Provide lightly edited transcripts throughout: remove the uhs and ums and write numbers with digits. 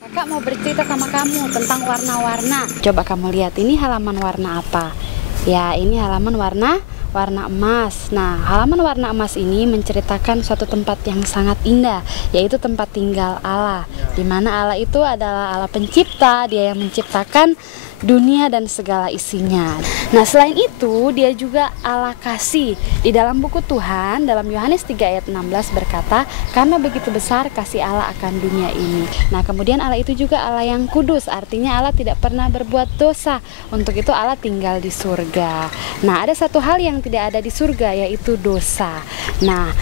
Kakak mau bercerita sama kamu tentang warna-warna. Coba kamu lihat, ini halaman warna apa? Ya, ini halaman warna emas. Nah, halaman warna emas ini menceritakan suatu tempat yang sangat indah, yaitu tempat tinggal Allah. Di mana Allah itu adalah Allah pencipta, Dia yang menciptakan dunia dan segala isinya. Nah, selain itu dia juga Allah kasih. Di dalam buku Tuhan, dalam Yohanes 3 ayat 16 berkata, karena begitu besar kasih Allah akan dunia ini. Nah, kemudian Allah itu juga Allah yang kudus, artinya Allah tidak pernah berbuat dosa. Untuk itu Allah tinggal di surga. Nah, ada satu hal yang tidak ada di surga, yaitu dosa. Nah,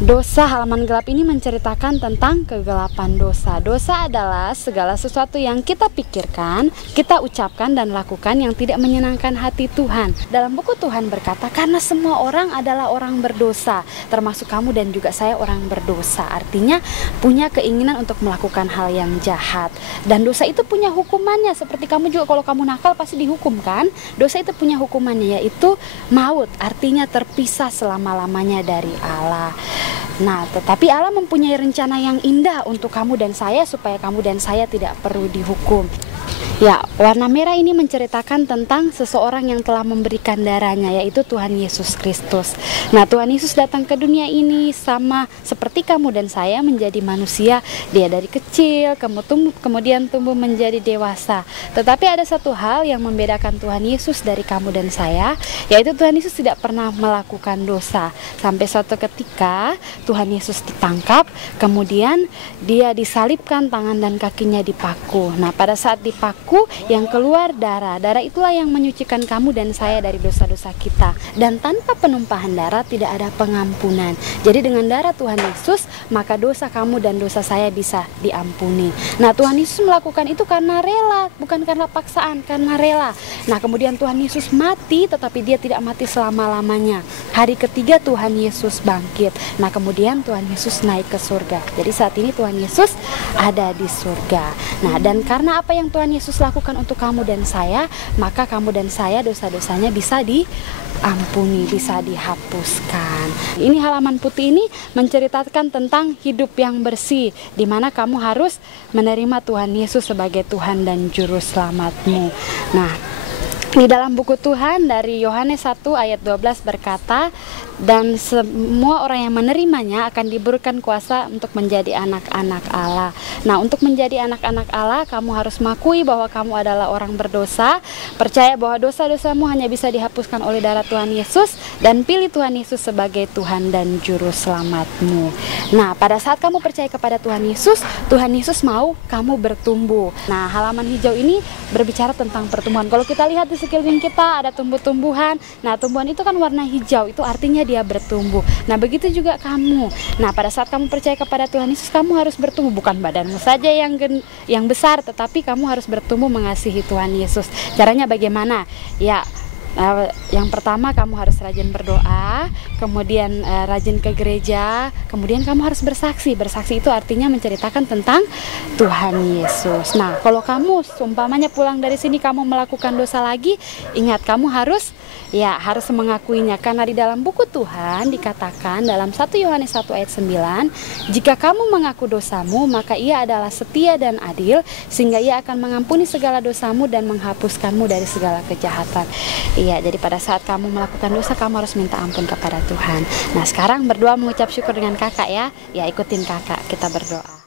dosa halaman gelap ini menceritakan tentang kegelapan dosa. Dosa adalah segala sesuatu yang kita pikirkan, kita ucapkan dan lakukan yang tidak menyenangkan hati Tuhan. Dalam buku Tuhan berkata, karena semua orang adalah orang berdosa, termasuk kamu dan juga saya orang berdosa. Artinya punya keinginan untuk melakukan hal yang jahat. Dan dosa itu punya hukumannya. Seperti kamu juga kalau kamu nakal pasti dihukum kan? Dosa itu punya hukumannya, yaitu maut. Artinya terpisah selama-lamanya dari Allah. Nah, tetapi Allah mempunyai rencana yang indah untuk kamu dan saya, supaya kamu dan saya tidak perlu dihukum. Ya, warna merah ini menceritakan tentang seseorang yang telah memberikan darahnya, yaitu Tuhan Yesus Kristus. Nah, Tuhan Yesus datang ke dunia ini sama seperti kamu dan saya menjadi manusia. Dia dari kecil, kemudian tumbuh menjadi dewasa. Tetapi ada satu hal yang membedakan Tuhan Yesus dari kamu dan saya, yaitu Tuhan Yesus tidak pernah melakukan dosa. Sampai suatu ketika Tuhan Yesus ditangkap, kemudian dia disalibkan, tangan dan kakinya dipaku. Nah, pada saat dipaku, yang keluar darah. Darah itulah yang menyucikan kamu dan saya dari dosa-dosa kita. Dan tanpa penumpahan darah tidak ada pengampunan. Jadi dengan darah Tuhan Yesus, maka dosa kamu dan dosa saya bisa diampuni. Nah, Tuhan Yesus melakukan itu karena rela, bukan karena paksaan, karena rela. Nah, kemudian Tuhan Yesus mati, tetapi Dia tidak mati selama-lamanya. Hari ketiga Tuhan Yesus bangkit. Nah, kemudian Tuhan Yesus naik ke surga. Jadi saat ini Tuhan Yesus ada di surga. Nah, dan karena apa yang Tuhan Yesus lakukan untuk kamu dan saya, maka kamu dan saya dosa-dosanya bisa diampuni, bisa dihapuskan. Ini halaman putih ini menceritakan tentang hidup yang bersih, di mana kamu harus menerima Tuhan Yesus sebagai Tuhan dan Juru Selamatmu. Nah, di dalam buku Tuhan dari Yohanes 1 ayat 12 berkata, dan semua orang yang menerimanya akan diberikan kuasa untuk menjadi anak-anak Allah. Nah, untuk menjadi anak-anak Allah, kamu harus mengakui bahwa kamu adalah orang berdosa, percaya bahwa dosa-dosamu hanya bisa dihapuskan oleh darah Tuhan Yesus, dan pilih Tuhan Yesus sebagai Tuhan dan Juru Selamatmu. Nah, pada saat kamu percaya kepada Tuhan Yesus mau kamu bertumbuh. Nah, halaman hijau ini berbicara tentang pertumbuhan. Kalau kita lihat di sekeliling kita ada tumbuh-tumbuhan. Nah, tumbuhan itu kan warna hijau, itu artinya dia bertumbuh. Nah, begitu juga kamu. Nah, pada saat kamu percaya kepada Tuhan Yesus, kamu harus bertumbuh. Bukan badanmu saja yang besar, tetapi kamu harus bertumbuh mengasihi Tuhan Yesus. Caranya bagaimana? Ya, yang pertama kamu harus rajin berdoa, kemudian rajin ke gereja, kemudian kamu harus bersaksi. Bersaksi itu artinya menceritakan tentang Tuhan Yesus. Nah, kalau kamu seumpamanya pulang dari sini kamu melakukan dosa lagi, ingat kamu harus mengakuinya, karena di dalam buku Tuhan dikatakan dalam 1 Yohanes 1 ayat 9, jika kamu mengaku dosamu, maka Ia adalah setia dan adil, sehingga Ia akan mengampuni segala dosamu dan menghapuskanmu dari segala kejahatan. Iya, jadi pada saat kamu melakukan dosa, kamu harus minta ampun kepada Tuhan. Nah, sekarang berdoa mengucap syukur dengan kakak ya. Ya, ikutin kakak, kita berdoa.